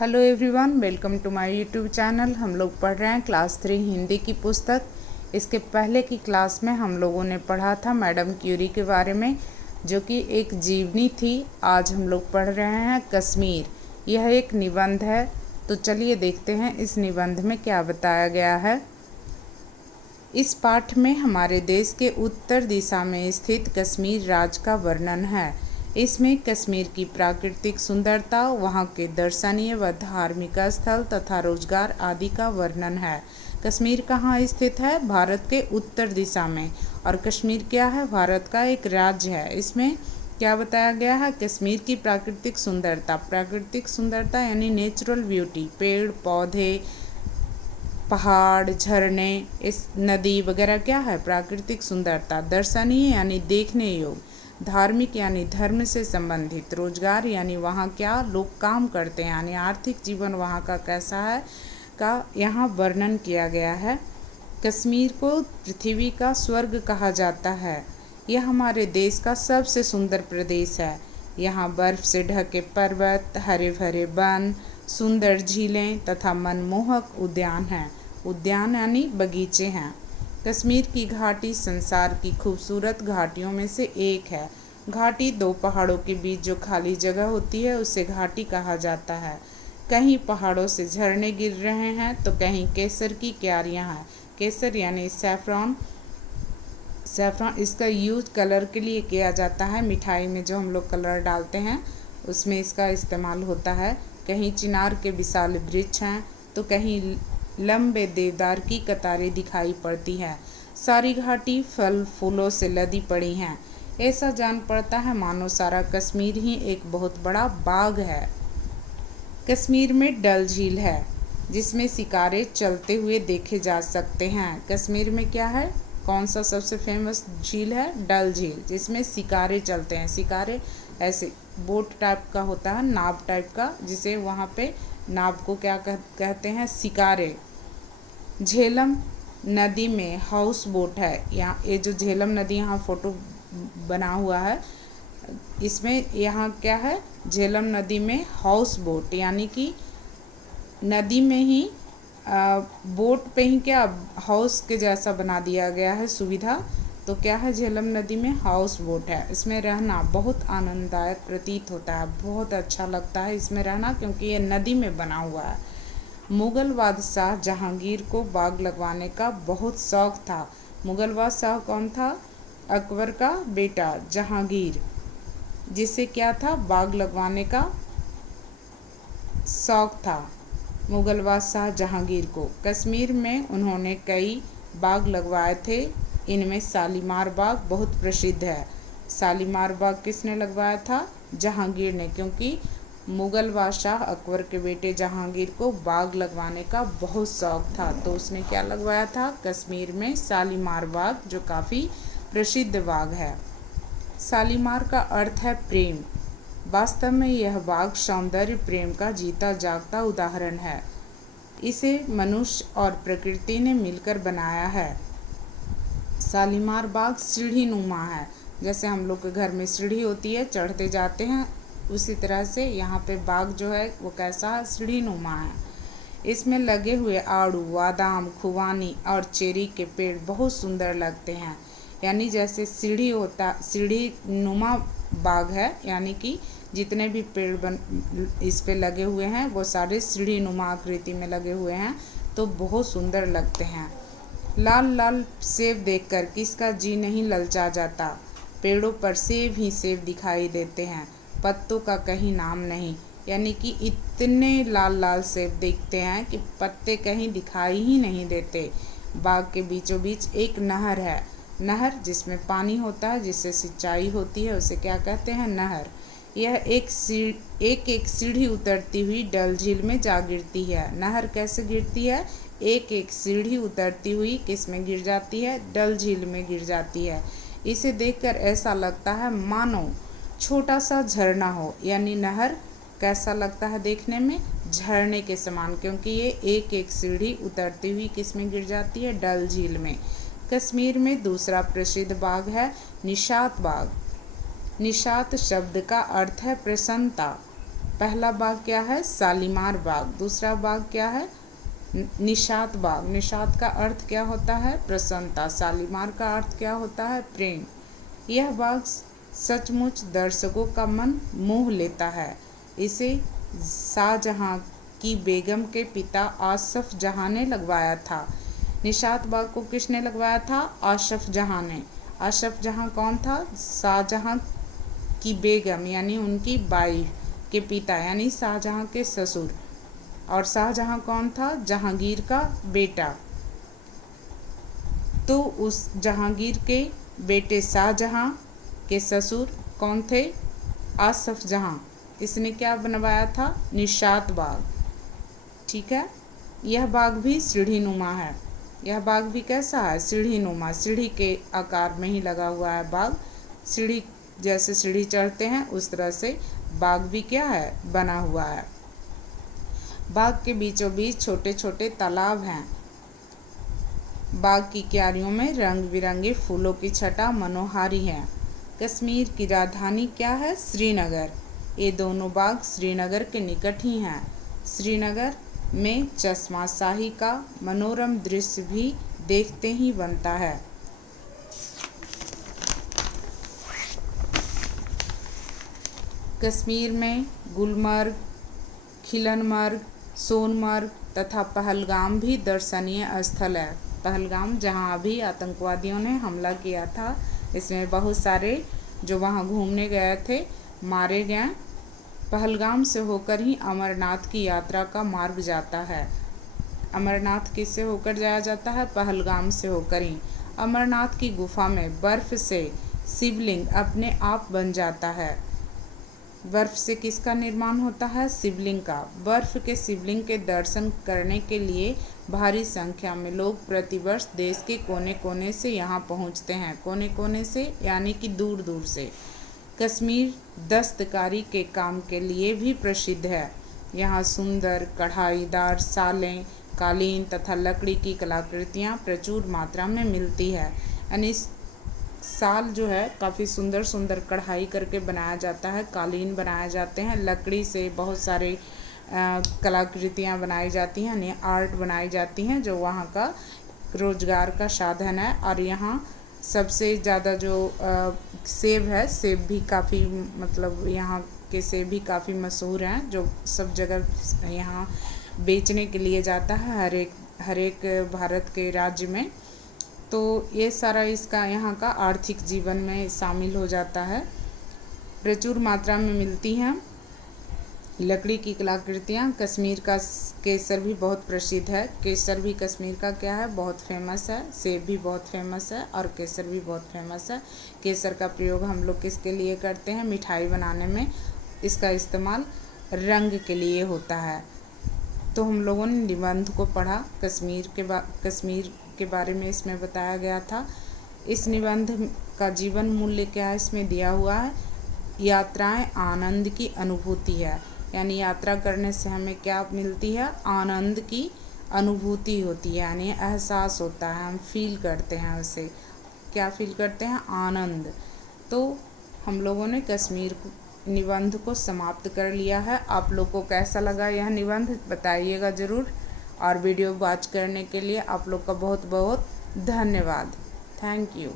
Hello everyone, welcome to my YouTube channel. हम लोग पढ़ रहे हैं क्लास 3 हिंदी की पुस्तक। इसके पहले की क्लास में हम लोगों ने पढ़ा था मैडम क्यूरी के बारे में, जो कि एक जीवनी थी। आज हम लोग पढ़ रहे हैं कश्मीर। यह एक निबंध है, तो चलिए देखते हैं इस निबंध में क्या बताया गया है। इस पाठ में हमारे देश के उत्तर दिशा में स्थित कश्मीर राज्य का वर्णन है। इसमें कश्मीर की प्राकृतिक सुंदरता, वहाँ के दर्शनीय व धार्मिक स्थल तथा रोजगार आदि का वर्णन है। कश्मीर कहाँ स्थित है? भारत के उत्तर दिशा में। और कश्मीर क्या है? भारत का एक राज्य है। इसमें क्या बताया गया है? कश्मीर की प्राकृतिक सुंदरता। प्राकृतिक सुंदरता यानी नेचुरल ब्यूटी, पेड़ पौधे, पहाड़, झरने, इस नदी वगैरह क्या है? प्राकृतिक सुंदरता। दर्शनीय यानी देखने योग्य। धार्मिक यानी धर्म से संबंधित। रोजगार यानी वहाँ क्या लोग काम करते हैं, यानी आर्थिक जीवन वहाँ का कैसा है का यहाँ वर्णन किया गया है। कश्मीर को पृथ्वी का स्वर्ग कहा जाता है। यह हमारे देश का सबसे सुंदर प्रदेश है। यहाँ बर्फ से ढके पर्वत, हरे भरे वन, सुंदर झीलें तथा मनमोहक उद्यान हैं। उद्यान यानी बगीचे हैं। कश्मीर की घाटी संसार की खूबसूरत घाटियों में से एक है। घाटी दो पहाड़ों के बीच जो खाली जगह होती है उसे घाटी कहा जाता है। कहीं पहाड़ों से झरने गिर रहे हैं तो कहीं केसर की क्यारियां हैं। केसर यानी सैफरॉन। सैफरॉन इसका यूज कलर के लिए किया जाता है। मिठाई में जो हम लोग कलर डालते हैं उसमें इसका इस्तेमाल होता है। कहीं चिनार के विशाल वृक्ष हैं तो कहीं लंबे देवदार की कतारें दिखाई पड़ती हैं। सारी घाटी फल फूलों से लदी पड़ी हैं। ऐसा जान पड़ता है मानो सारा कश्मीर ही एक बहुत बड़ा बाग है। कश्मीर में डल झील है जिसमें शिकारे चलते हुए देखे जा सकते हैं। कश्मीर में क्या है? कौन सा सबसे फेमस झील है? डल झील, जिसमें शिकारे चलते हैं। शिकारे ऐसे बोट टाइप का होता है, नाव टाइप का, जिसे वहाँ पे नाव को क्या कहते हैं? शिकारे। झेलम नदी में हाउस बोट है। यहाँ ये जो झेलम नदी यहाँ फोटो बना हुआ है, इसमें यहाँ क्या है? झेलम नदी में हाउस बोट, यानी कि नदी में ही बोट पे ही क्या हाउस के जैसा बना दिया गया है सुविधा। तो क्या है? झेलम नदी में हाउस बोट है। इसमें रहना बहुत आनंददायक प्रतीत होता है, बहुत अच्छा लगता है इसमें रहना, क्योंकि ये नदी में बना हुआ है। मुगल बादशाह जहांगीर को बाग लगवाने का बहुत शौक था। मुगल बादशाह कौन था? अकबर का बेटा जहांगीर, जिसे क्या था? बाग लगवाने का शौक था मुगल बादशाह जहांगीर को। कश्मीर में उन्होंने कई बाग लगवाए थे। इनमें शालीमार बाग बहुत प्रसिद्ध है। शालीमार बाग किसने लगवाया था? जहांगीर ने, क्योंकि मुगल बादशाह अकबर के बेटे जहांगीर को बाग लगवाने का बहुत शौक था, तो उसने क्या लगवाया था? कश्मीर में शालीमार बाग, जो काफ़ी प्रसिद्ध बाग है। शालीमार का अर्थ है प्रेम। वास्तव में यह बाग सौंदर्य प्रेम का जीता जागता उदाहरण है। इसे मनुष्य और प्रकृति ने मिलकर बनाया है। शालीमार बाग सीढ़ी नुमा है। जैसे हम लोग के घर में सीढ़ी होती है, चढ़ते जाते हैं, उसी तरह से यहाँ पे बाग जो है वो कैसा है? सीढ़ी नुमा है। इसमें लगे हुए आड़ू, बादाम, खुबानी और चेरी के पेड़ बहुत सुंदर लगते हैं। यानी जैसे सीढ़ी होता, सीढ़ी नुमा बाग है, यानी कि जितने भी पेड़ इस पे लगे हुए हैं वो सारे सीढ़ी नुमा आकृति में लगे हुए हैं, तो बहुत सुंदर लगते हैं। लाल लाल सेब देखकर किसका जी नहीं ललचा जाता। पेड़ों पर सेब ही सेब दिखाई देते हैं, पत्तों का कहीं नाम नहीं। यानी कि इतने लाल लाल सेब दिखते हैं कि पत्ते कहीं दिखाई ही नहीं देते। बाग के बीचों बीच एक नहर है। नहर जिसमें पानी होता है, जिससे सिंचाई होती है, उसे क्या कहते हैं? नहर। यह एक सीढ़ी उतरती हुई डल झील में जा गिरती है। नहर कैसे गिरती है? एक एक सीढ़ी उतरती हुई किस में गिर जाती है? डल झील में गिर जाती है। इसे देखकर ऐसा लगता है मानो छोटा सा झरना हो। यानी नहर कैसा लगता है देखने में? झरने के समान, क्योंकि ये एक एक सीढ़ी उतरती हुई किस में गिर जाती है? डल झील में। कश्मीर में दूसरा प्रसिद्ध बाग है निशात बाग। निशात शब्द का अर्थ है प्रसन्नता। पहला बाग क्या है? शालीमार बाग। दूसरा बाग क्या है? निषाद बाग। निषाद का अर्थ क्या होता है? प्रसन्नता। शालीमार का अर्थ क्या होता है? प्रेम। यह बाग सचमुच दर्शकों का मन मोह लेता है। इसे शाहजहां की बेगम के पिता आसफ जहां ने लगवाया था। निषाद बाग को किसने लगवाया था? आसफ जहां ने। आसफ जहां कौन था? शाहजहां की बेगम यानी उनकी बाई के पिता यानी शाहजहां के ससुर। और शाहजहां कौन था? जहांगीर का बेटा। तो उस जहांगीर के बेटे शाहजहां के ससुर कौन थे? आसफ जहां। इसने क्या बनवाया था? निषाद बाग। ठीक है। यह बाग भी सीढ़ीनुमा है। यह बाग भी कैसा है? सीढ़ीनुमा। सीढ़ी के आकार में ही लगा हुआ है बाग। सीढ़ी जैसे सीढ़ी चढ़ते हैं उस तरह से बाग भी क्या है? बना हुआ है। बाग के बीचों बीच छोटे छोटे तालाब हैं। बाग की क्यारियों में रंग बिरंगे फूलों की छटा मनोहारी है। कश्मीर की राजधानी क्या है? श्रीनगर। ये दोनों बाग श्रीनगर के निकट ही हैं। श्रीनगर में चश्मा शाही का मनोरम दृश्य भी देखते ही बनता है। कश्मीर में गुलमर्ग, खिलनमर्ग, सोनमर्ग तथा पहलगाम भी दर्शनीय स्थल है। पहलगाम जहां अभी आतंकवादियों ने हमला किया था, इसमें बहुत सारे जो वहां घूमने गए थे मारे गए। पहलगाम से होकर ही अमरनाथ की यात्रा का मार्ग जाता है। अमरनाथ किससे होकर जाया जाता है? पहलगाम से होकर ही। अमरनाथ की गुफा में बर्फ से शिवलिंग अपने आप बन जाता है। बर्फ से किसका निर्माण होता है? शिवलिंग का। बर्फ के शिवलिंग के दर्शन करने के लिए भारी संख्या में लोग प्रतिवर्ष देश के कोने कोने से यहाँ पहुँचते हैं। कोने कोने से यानी कि दूर दूर से। कश्मीर दस्तकारी के काम के लिए भी प्रसिद्ध है। यहाँ सुंदर कढ़ाईदार शालें, कालीन तथा लकड़ी की कलाकृतियाँ प्रचुर मात्रा में मिलती है। यानी शाल जो है काफ़ी सुंदर सुंदर कढ़ाई करके बनाया जाता है। कालीन बनाए जाते हैं। लकड़ी से बहुत सारे कलाकृतियाँ बनाई जाती हैं, यानी आर्ट बनाई जाती हैं, जो वहाँ का रोजगार का साधन है। और यहाँ सबसे ज़्यादा जो सेब है, सेब भी काफ़ी मतलब यहाँ के सेब भी काफ़ी मशहूर हैं, जो सब जगह यहाँ बेचने के लिए जाता है हर एक भारत के राज्य में। तो ये सारा इसका यहाँ का आर्थिक जीवन में शामिल हो जाता है। प्रचुर मात्रा में मिलती हैं लकड़ी की कलाकृतियाँ। कश्मीर का केसर भी बहुत प्रसिद्ध है। केसर भी कश्मीर का क्या है? बहुत फेमस है। सेब भी बहुत फेमस है और केसर भी बहुत फेमस है। केसर का प्रयोग हम लोग किसके लिए करते हैं? मिठाई बनाने में इसका इस्तेमाल रंग के लिए होता है। तो हम लोगों ने निबंध को पढ़ा। कश्मीर के बारे में इसमें बताया गया था। इस निबंध का जीवन मूल्य क्या है? इसमें दिया हुआ है, यात्राएं आनंद की अनुभूति है। यानी यात्रा करने से हमें क्या मिलती है? आनंद की अनुभूति होती है, यानी एहसास होता है, हम फील करते हैं उसे। क्या फील करते हैं? आनंद। तो हम लोगों ने कश्मीर निबंध को समाप्त कर लिया है। आप लोग को कैसा लगा यह निबंध बताइएगा ज़रूर। और वीडियो वॉच करने के लिए आप लोग का बहुत बहुत धन्यवाद। Thank you.